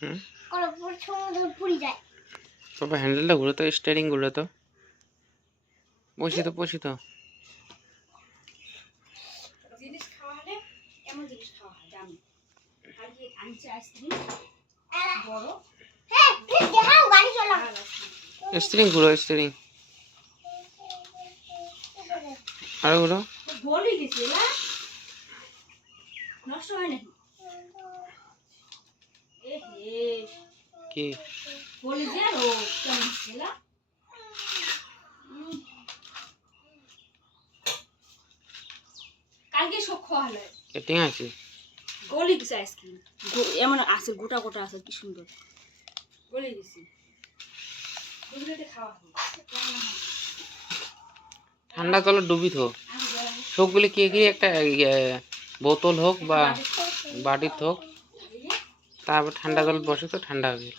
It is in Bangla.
হুম পুরো সমুদ্র পুরি যায়। বাবা হ্যান্ডেলটা ঘুরে তো, স্টিয়ারিং ঘুরে তো, বসি তো জিনিস খাওয়া হলে এমন জিনিস খাওয়া হয় জানি। কালকে আনছে আইসক্রিম বড়। হ্যাঁ দেখাও গাড়ি চালাও। স্টিয়ারিং ঘুরো, স্টিয়ারিং আর ঘুরো। বলি গেছে না নষ্ট হয় নাকি? এ হে কি বলি যে ও কেমন ছেলা কালকে সব খাওয়া হলো। কেটিং আছে গলি গেছে আইসক্রিম এমন আছে গোটা গোটা আছে কি সুন্দর গলি গেছে। বুঝলে খাওয়া হবে ঠান্ডা জলে ডুবি থো সবগুলি কি কি একটা বোতল হোক বা বাটির হোক, তারপর ঠান্ডা জল বসে তো ঠান্ডা হবে।